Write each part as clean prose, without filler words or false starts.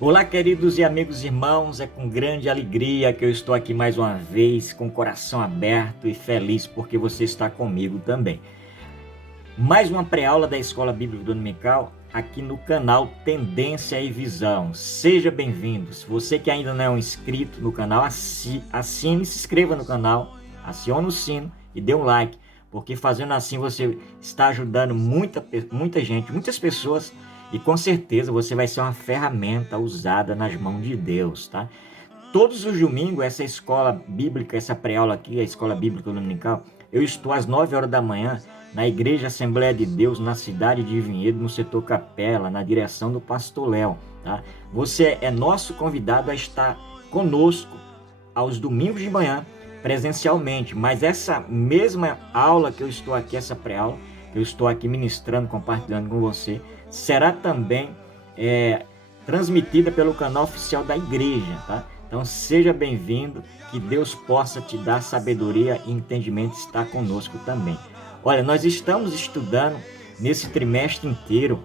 Olá, queridos e amigos irmãos, é com grande alegria que eu estou aqui mais uma vez, com o coração aberto e feliz porque você está comigo também. Mais uma pré-aula da Escola Bíblica Dominical aqui no canal Tendência e Visão. Seja bem-vindo. Se você que ainda não é um inscrito no canal, assine, se inscreva no canal, acione o sino e dê um like, porque fazendo assim você está ajudando muita gente, muitas pessoas. E com certeza você vai ser uma ferramenta usada nas mãos de Deus, tá? Todos os domingos, essa escola bíblica, essa pré-aula aqui, a Escola Bíblica Dominical, eu estou às 9 horas da manhã na Igreja Assembleia de Deus, na cidade de Vinhedo, no setor Capela, na direção do Pastor Léo, tá? Você é nosso convidado a estar conosco aos domingos de manhã, presencialmente, mas essa mesma aula que eu estou aqui, essa pré-aula, que eu estou aqui ministrando, compartilhando com você, será também transmitida pelo canal oficial da igreja, tá? Então seja bem-vindo, que Deus possa te dar sabedoria e entendimento, estar conosco também. Olha, nós estamos estudando nesse trimestre inteiro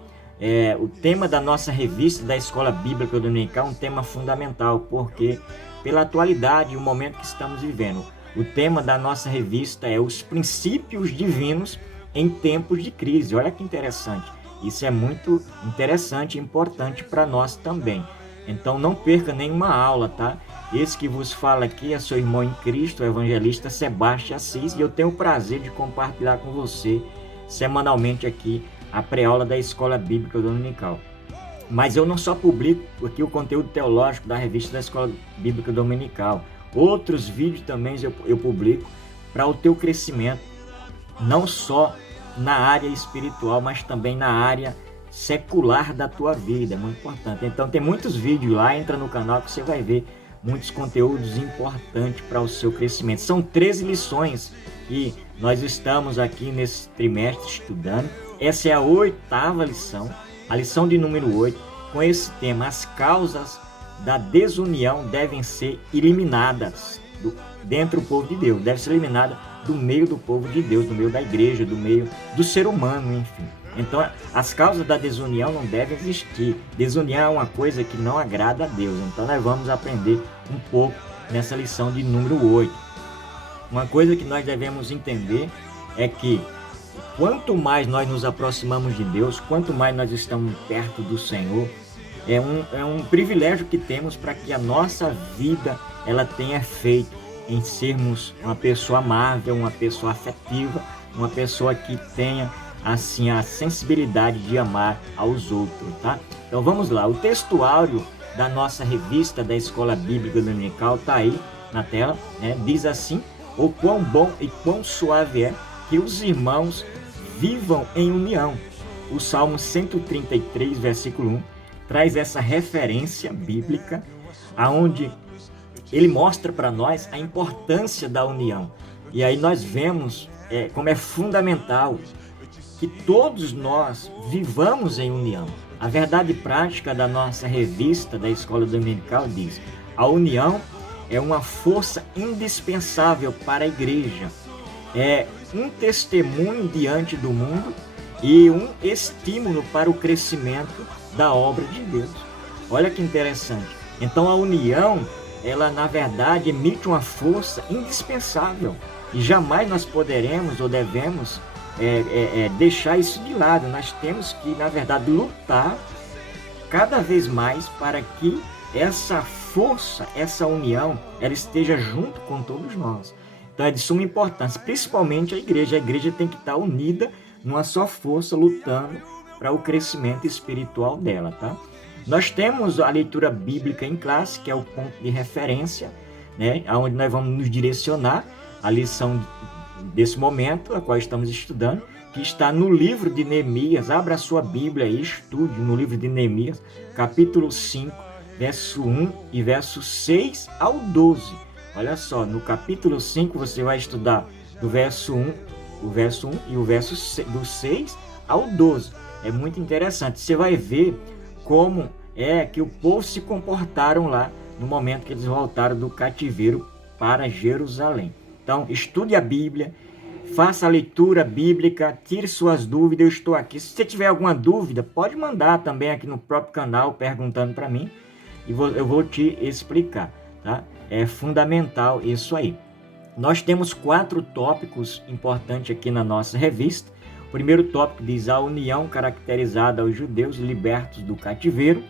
o tema da nossa revista da Escola Bíblica Dominical, um tema fundamental, porque pela atualidade e o momento que estamos vivendo, o tema da nossa revista é os princípios divinos em tempos de crise. Olha que interessante. Isso é muito interessante e importante para nós também. Então não perca nenhuma aula, tá? Esse que vos fala aqui é seu irmão em Cristo, o evangelista Sebastião Assis, e eu tenho o prazer de compartilhar com você semanalmente aqui a pré-aula da Escola Bíblica Dominical. Mas eu não só publico aqui o conteúdo teológico da revista da Escola Bíblica Dominical. Outros vídeos também eu publico para o teu crescimento, não só na área espiritual, mas também na área secular da tua vida, é muito importante. Então tem muitos vídeos lá, entra no canal que você vai ver muitos conteúdos importantes para o seu crescimento. São 13 lições que nós estamos aqui nesse trimestre estudando. Essa é a 8ª lição, a lição de número 8, com esse tema: as causas da desunião devem ser eliminadas dentro do povo de Deus, deve ser eliminada do meio do povo de Deus, do meio da igreja, do meio do ser humano, enfim. Então, as causas da desunião não devem existir. Desunião é uma coisa que não agrada a Deus. Então, nós vamos aprender um pouco nessa lição de número 8. Uma coisa que nós devemos entender é que quanto mais nós nos aproximamos de Deus, quanto mais nós estamos perto do Senhor, é um privilégio que temos para que a nossa vida ela tenha efeito em sermos uma pessoa amável, uma pessoa afetiva, uma pessoa que tenha assim a sensibilidade de amar aos outros, tá? Então vamos lá, o textuário da nossa revista da Escola Bíblica Dominical está aí na tela, né? Diz assim: o quão bom e quão suave é que os irmãos vivam em união. O Salmo 133, versículo 1, traz essa referência bíblica, aonde ele mostra para nós a importância da união. E aí nós vemos como é fundamental que todos nós vivamos em união. A verdade prática da nossa revista da Escola Dominical diz: a união é uma força indispensável para a igreja. É um testemunho diante do mundo e um estímulo para o crescimento da obra de Deus. Olha que interessante. Então a união, ela na verdade emite uma força indispensável e jamais nós poderemos ou devemos deixar isso de lado. Nós temos que, na verdade, lutar cada vez mais para que essa força, essa união, ela esteja junto com todos nós. Então é de suma importância, principalmente a igreja. A igreja tem que estar unida numa só força, lutando para o crescimento espiritual dela, tá? Nós temos a leitura bíblica em classe, que é o ponto de referência, né, onde nós vamos nos direcionar a lição desse momento, a qual estamos estudando, que está no livro de Neemias. Abra a sua Bíblia e estude no livro de Neemias, capítulo 5, verso 1 e verso 6 ao 12. Olha só, no capítulo 5 você vai estudar do verso 1, o verso 1 e o verso do 6 ao 12. É muito interessante. Você vai ver como é que o povo se comportaram lá no momento que eles voltaram do cativeiro para Jerusalém. Então, estude a Bíblia, faça a leitura bíblica, tire suas dúvidas, eu estou aqui. Se você tiver alguma dúvida, pode mandar também aqui no próprio canal, perguntando para mim. e eu vou te explicar, tá? É fundamental isso aí. Nós temos 4 tópicos importantes aqui na nossa revista. O primeiro tópico diz a união caracterizada aos judeus libertos do cativeiro.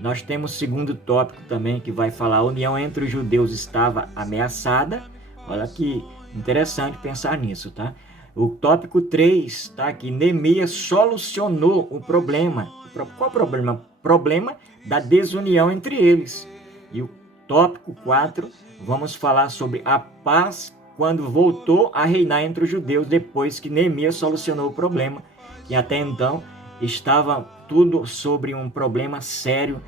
Nós temos o segundo tópico também que vai falar a união entre os judeus estava ameaçada. Olha que interessante pensar nisso, tá? O tópico 3 está aqui, Neemias solucionou o problema. Qual o problema? Problema da desunião entre eles. E o tópico 4, vamos falar sobre a paz quando voltou a reinar entre os judeus depois que Neemias solucionou o problema, que até então estava tudo sobre um problema sério,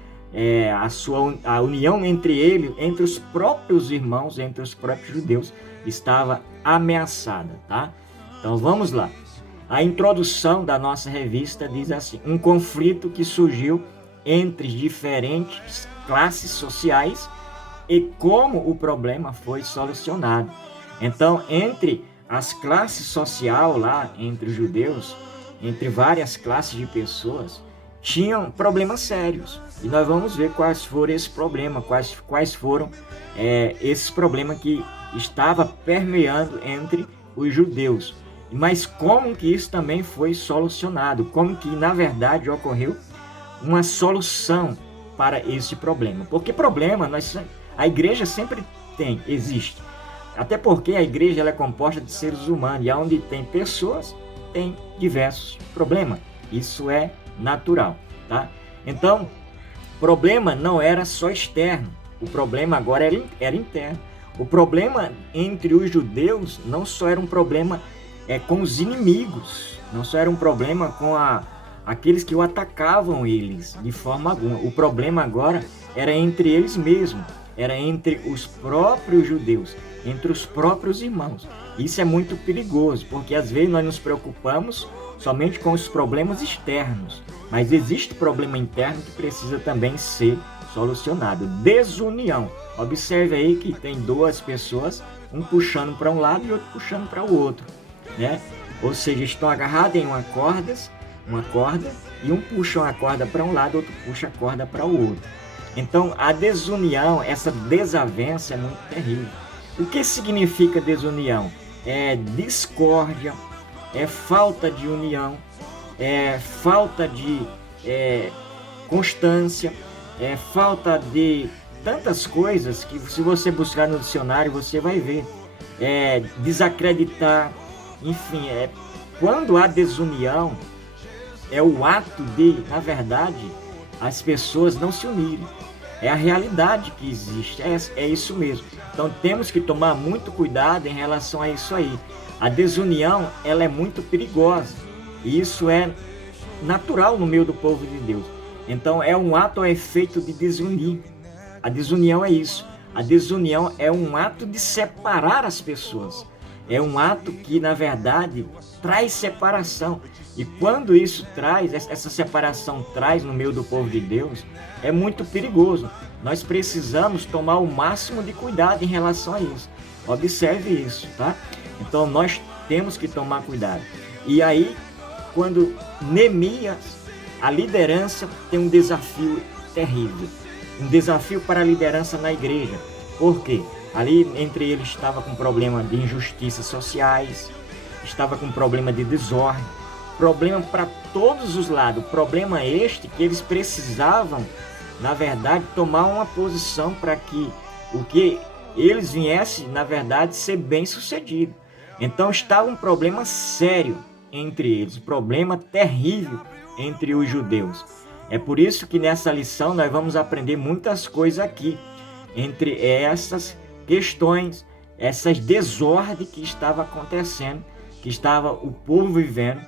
a união entre ele, entre os próprios irmãos, entre os próprios judeus, estava ameaçada, tá? Então vamos lá. A introdução da nossa revista diz assim: um conflito que surgiu entre diferentes classes sociais e como o problema foi solucionado. Então, entre as classes sociais lá, entre os judeus, entre várias classes de pessoas, tinham problemas sérios. E nós vamos ver quais foram esses problemas, quais foram esses problemas que estava permeando entre os judeus. Mas como que isso também foi solucionado? Como que, na verdade, ocorreu uma solução para esse problema? Porque problema, a igreja sempre existe. Até porque a igreja ela é composta de seres humanos, e onde tem pessoas, tem diversos problemas. Isso é natural, tá? Então, problema não era só externo, o problema agora era interno. O problema entre os judeus não só era um problema com os inimigos, não só era um problema com aqueles que o atacavam eles, de forma alguma. O problema agora era entre eles mesmos, era entre os próprios judeus, entre os próprios irmãos. Isso é muito perigoso, porque às vezes nós nos preocupamos somente com os problemas externos, mas existe problema interno que precisa também ser solucionado. Desunião. Observe aí que tem duas pessoas, um puxando para um lado e outro puxando para o outro, né? Ou seja, estão agarrados em uma corda, e um puxa uma corda para um lado, outro puxa a corda para o outro. Então, a desunião, essa desavença é muito terrível. O que significa desunião? É discórdia, é falta de união, é falta de constância, é falta de tantas coisas que, se você buscar no dicionário, você vai ver. Desacreditar, enfim, quando há desunião, é o ato de, na verdade, as pessoas não se unirem. É a realidade que existe, é isso mesmo. Então temos que tomar muito cuidado em relação a isso aí. A desunião, ela é muito perigosa, e isso é natural no meio do povo de Deus. Então é um ato a efeito de desunir. A desunião é isso. A desunião é um ato de separar as pessoas. É um ato que, na verdade, traz separação. E quando isso traz, essa separação traz no meio do povo de Deus, é muito perigoso. Nós precisamos tomar o máximo de cuidado em relação a isso. Observe isso, tá? Então nós temos que tomar cuidado. E aí, quando Neemias, a liderança tem um desafio terrível. Um desafio para a liderança na igreja. Por quê? Ali entre eles estava com problema de injustiças sociais, estava com problema de desordem, problema para todos os lados. Problema este que eles precisavam, na verdade, tomar uma posição para que o que eles viessem, na verdade, ser bem sucedido. Então estava um problema sério entre eles, um problema terrível entre os judeus. É por isso que nessa lição nós vamos aprender muitas coisas aqui, entre essas questões, essas desordens que estava acontecendo, que estava o povo vivendo.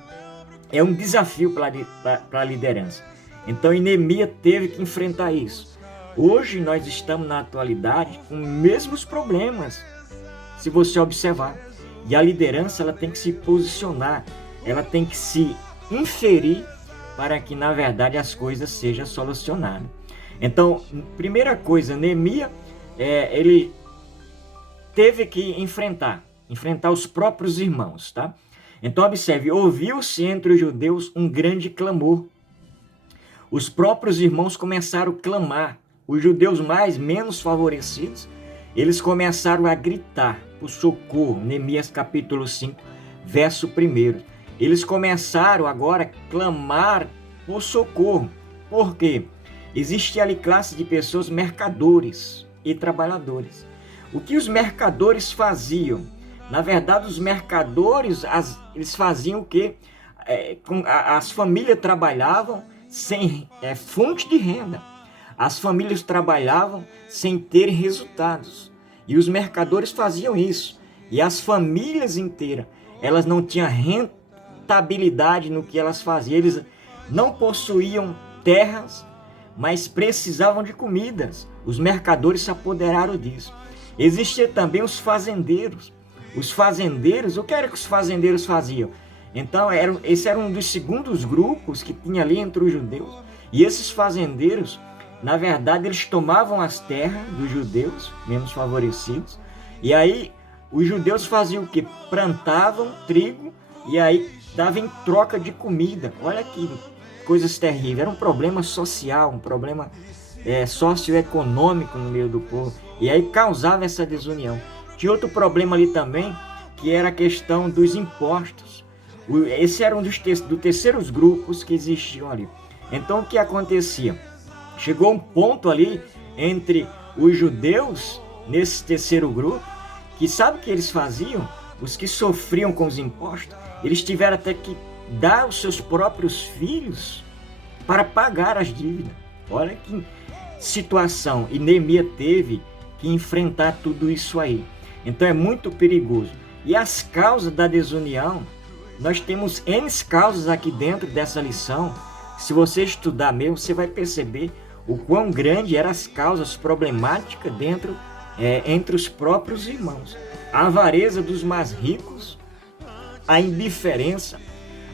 É um desafio para a liderança. Então Neemias teve que enfrentar isso. Hoje nós estamos na atualidade com os mesmos problemas, se você observar. E a liderança ela tem que se posicionar, ela tem que se inferir para que, na verdade, as coisas sejam solucionadas. Então, primeira coisa, Neemias, ele teve que enfrentar os próprios irmãos, tá? Então, observe, ouviu-se entre os judeus um grande clamor. Os próprios irmãos começaram a clamar os judeus menos favorecidos, eles começaram a gritar por socorro. Neemias capítulo 5, verso 1. Eles começaram agora a clamar por socorro. Por quê? Existia ali classe de pessoas, mercadores e trabalhadores. O que os mercadores faziam? Na verdade, os mercadores, eles faziam o quê? As famílias trabalhavam sem fonte de renda. As famílias trabalhavam sem ter resultados. E os mercadores faziam isso. E as famílias inteiras, elas não tinham rentabilidade no que elas faziam. Eles não possuíam terras, mas precisavam de comidas. Os mercadores se apoderaram disso. Existiam também os fazendeiros. Os fazendeiros, o que era que os fazendeiros faziam? Então, esse era um dos segundos grupos que tinha ali entre os judeus. E esses fazendeiros, na verdade, eles tomavam as terras dos judeus, menos favorecidos. E aí, os judeus faziam o quê? Plantavam trigo e aí davam em troca de comida. Olha que coisas terríveis. Era um problema social, um problema socioeconômico no meio do povo. E aí causava essa desunião. Tinha outro problema ali também, que era a questão dos impostos. Esse era um dos terceiros grupos que existiam ali. Então o que acontecia? Chegou um ponto ali entre os judeus, nesse terceiro grupo, que sabe o que eles faziam? Os que sofriam com os impostos, eles tiveram até que dar os seus próprios filhos para pagar as dívidas. Olha que situação. E Neemias teve que enfrentar tudo isso aí. Então é muito perigoso. E as causas da desunião, nós temos N causas aqui dentro dessa lição. Se você estudar mesmo, você vai perceber o quão grande eram as causas problemáticas entre os próprios irmãos. A avareza dos mais ricos, a indiferença,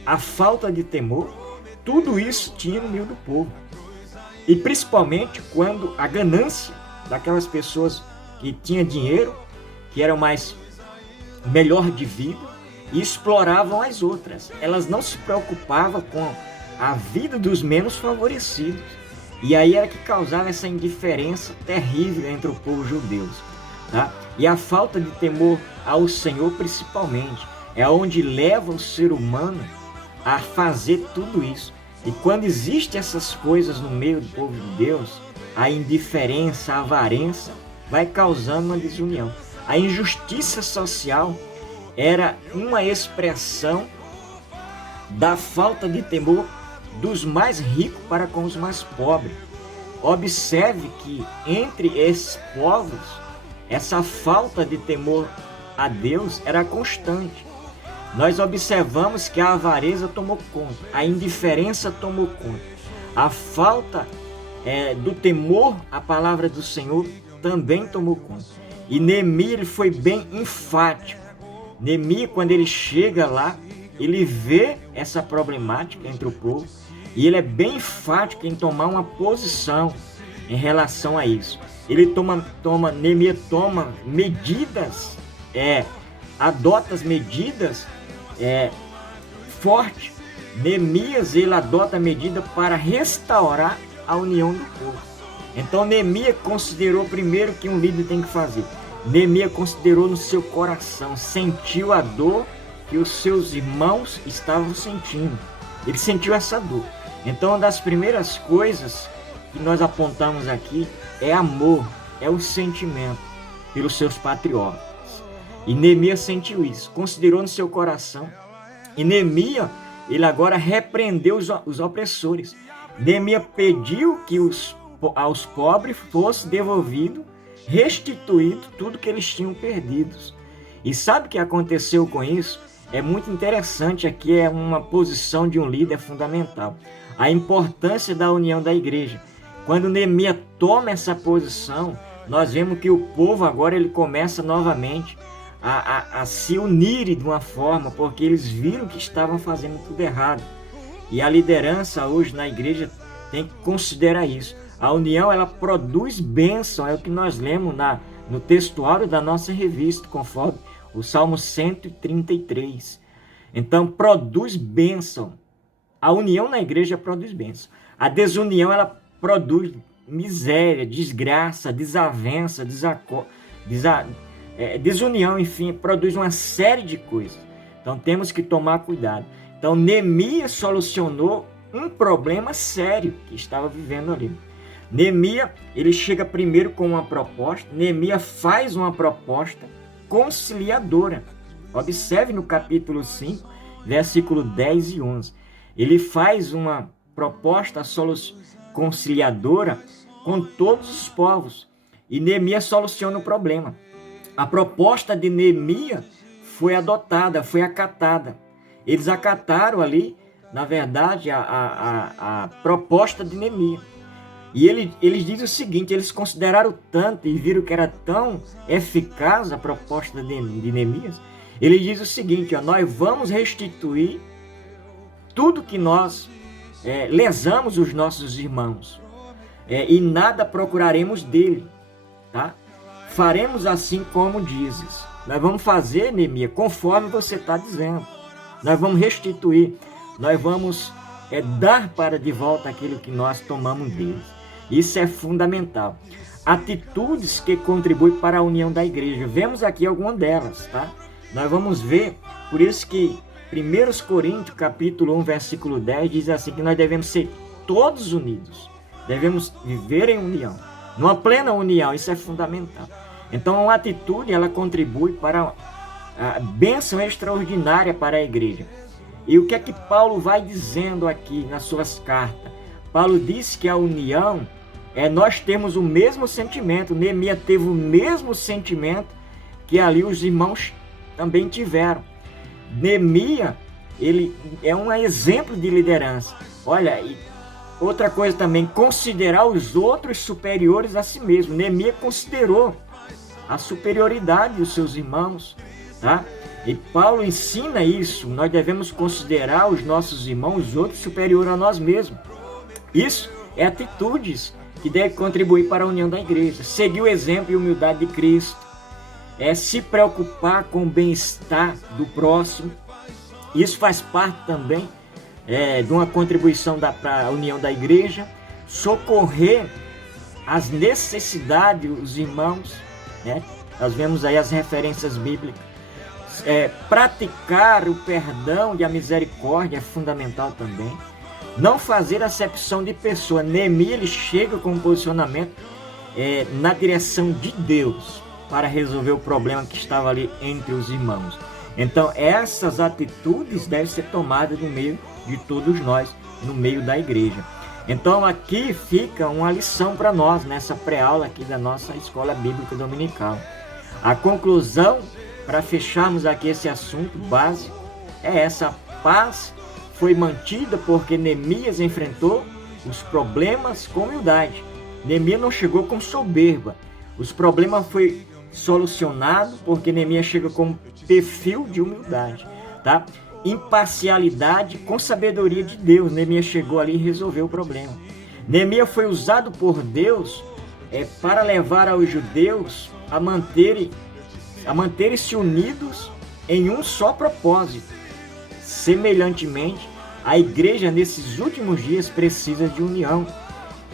a falta de temor, tudo isso tinha no meio do povo. E principalmente quando a ganância daquelas pessoas que tinham dinheiro, que eram melhor de vida, e exploravam as outras. Elas não se preocupavam com a vida dos menos favorecidos. E aí era que causava essa indiferença terrível entre o povo judeu. Tá? E a falta de temor ao Senhor, principalmente, é onde leva o ser humano a fazer tudo isso. E quando existem essas coisas no meio do povo de Deus, a indiferença, a avareza, vai causando uma desunião. A injustiça social era uma expressão da falta de temor dos mais ricos para com os mais pobres. Observe que entre esses povos, essa falta de temor a Deus era constante. Nós observamos que a avareza tomou conta, a indiferença tomou conta, a falta do temor à palavra do Senhor também tomou conta. E Neemias foi bem enfático. Neemias, quando ele chega lá, ele vê essa problemática entre o povo e ele é bem enfático em tomar uma posição em relação a isso. Neemias toma medidas, adota as medidas fortes. Neemias, ele adota medida para restaurar a união do povo. Então Neemias considerou primeiro que um líder tem que fazer. Neemias considerou no seu coração, sentiu a dor que os seus irmãos estavam sentindo. Ele sentiu essa dor. Então uma das primeiras coisas que nós apontamos aqui é amor, é o sentimento pelos seus patriotas. E Neemias sentiu isso, considerou no seu coração. E Neemias, ele agora repreendeu os opressores. Neemias pediu que aos pobres fosse devolvido, restituído tudo que eles tinham perdido. E sabe o que aconteceu com isso? É muito interessante, aqui é uma posição de um líder fundamental. A importância da união da igreja. Quando Neemias toma essa posição, nós vemos que o povo agora ele começa novamente a se unir de uma forma, porque eles viram que estavam fazendo tudo errado. E a liderança hoje na igreja tem que considerar isso. A união, ela produz bênção, é o que nós lemos no textuário da nossa revista, conforme o Salmo 133. Então, produz bênção. A união na igreja produz bênção. A desunião, ela produz miséria, desgraça, desavença, desunião, enfim, produz uma série de coisas. Então temos que tomar cuidado. Então Neemias solucionou um problema sério que estava vivendo ali. Neemias, ele chega primeiro com uma proposta. Neemias faz uma proposta conciliadora. Observe no capítulo 5, versículo 10 e 11. Ele faz uma proposta conciliadora com todos os povos. E Neemias soluciona o problema. A proposta de Neemias foi adotada, foi acatada. Eles acataram ali, na verdade, a proposta de Neemias. E eles dizem o seguinte, eles consideraram tanto e viram que era tão eficaz a proposta de Neemias. Ele diz o seguinte, nós vamos restituir tudo que nós lesamos os nossos irmãos e nada procuraremos dele, tá? Faremos assim como dizes. Nós vamos fazer, Neemias, conforme você está dizendo. Nós vamos restituir, nós vamos dar para de volta aquilo que nós tomamos deles. Isso é fundamental. Atitudes que contribuem para a união da igreja. Vemos aqui algumas delas, tá? Nós vamos ver, por isso que 1 Coríntios, capítulo 1, versículo 10, diz assim que nós devemos ser todos unidos. Devemos viver em união. Numa plena união, isso é fundamental. Então, uma atitude, ela contribui para a bênção extraordinária para a igreja. E o que é que Paulo vai dizendo aqui nas suas cartas? Paulo diz que a união nós temos o mesmo sentimento. Neemias teve o mesmo sentimento que ali os irmãos também tiveram. Neemias, ele é um exemplo de liderança. Olha, e outra coisa também, considerar os outros superiores a si mesmo. Neemias considerou a superioridade dos seus irmãos, tá? E Paulo ensina isso. Nós devemos considerar os nossos irmãos, os outros, superiores a nós mesmos. Isso é atitudes que devem contribuir para a união da igreja. Seguir o exemplo e humildade de Cristo. Se preocupar com o bem-estar do próximo. Isso faz parte também de uma contribuição para a união da igreja. Socorrer as necessidades dos irmãos, né? Nós vemos aí as referências bíblicas. Praticar o perdão e a misericórdia é fundamental também. Não fazer acepção de pessoa. Neemias, ele chega com um posicionamento na direção de Deus para resolver o problema que estava ali entre os irmãos. Então, essas atitudes devem ser tomadas no meio de todos nós, no meio da igreja. Então, aqui fica uma lição para nós, nessa pré-aula aqui da nossa Escola Bíblica Dominical. A conclusão, para fecharmos aqui esse assunto básico, é essa: paz foi mantida porque Neemias enfrentou os problemas com humildade. Neemias não chegou com soberba. Os problemas foram solucionados porque Neemias chega com perfil de humildade, tá? Imparcialidade com sabedoria de Deus. Neemias chegou ali e resolveu o problema. Neemias foi usado por Deus para levar aos judeus a manterem-se unidos em um só propósito. Semelhantemente, a igreja nesses últimos dias precisa de união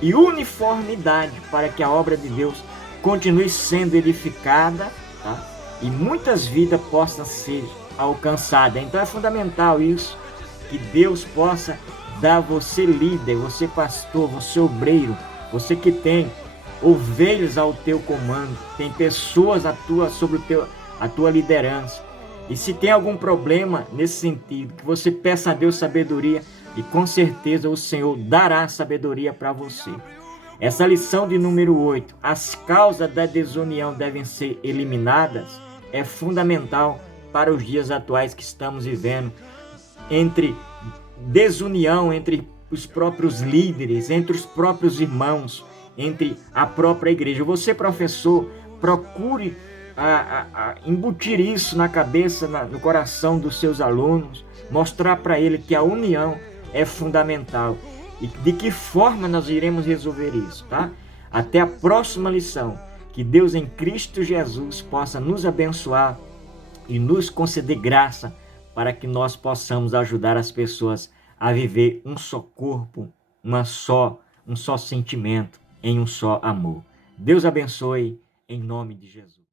e uniformidade para que a obra de Deus continue sendo edificada, tá? E muitas vidas possam ser alcançadas. Então é fundamental isso, que Deus possa dar você líder, você pastor, você obreiro, você que tem ovelhas ao teu comando, tem pessoas sobre a tua liderança. E se tem algum problema nesse sentido, que você peça a Deus sabedoria e com certeza o Senhor dará sabedoria para você. Essa lição de número 8, as causas da desunião devem ser eliminadas, é fundamental para os dias atuais que estamos vivendo, entre desunião entre os próprios líderes, entre os próprios irmãos, entre a própria igreja. Você, professor, procure embutir isso na cabeça, no coração dos seus alunos, mostrar para ele que a união é fundamental e de que forma nós iremos resolver isso, tá? Até a próxima lição. Que Deus em Cristo Jesus possa nos abençoar e nos conceder graça para que nós possamos ajudar as pessoas a viver um só corpo, um só sentimento, em um só amor. Deus abençoe, em nome de Jesus.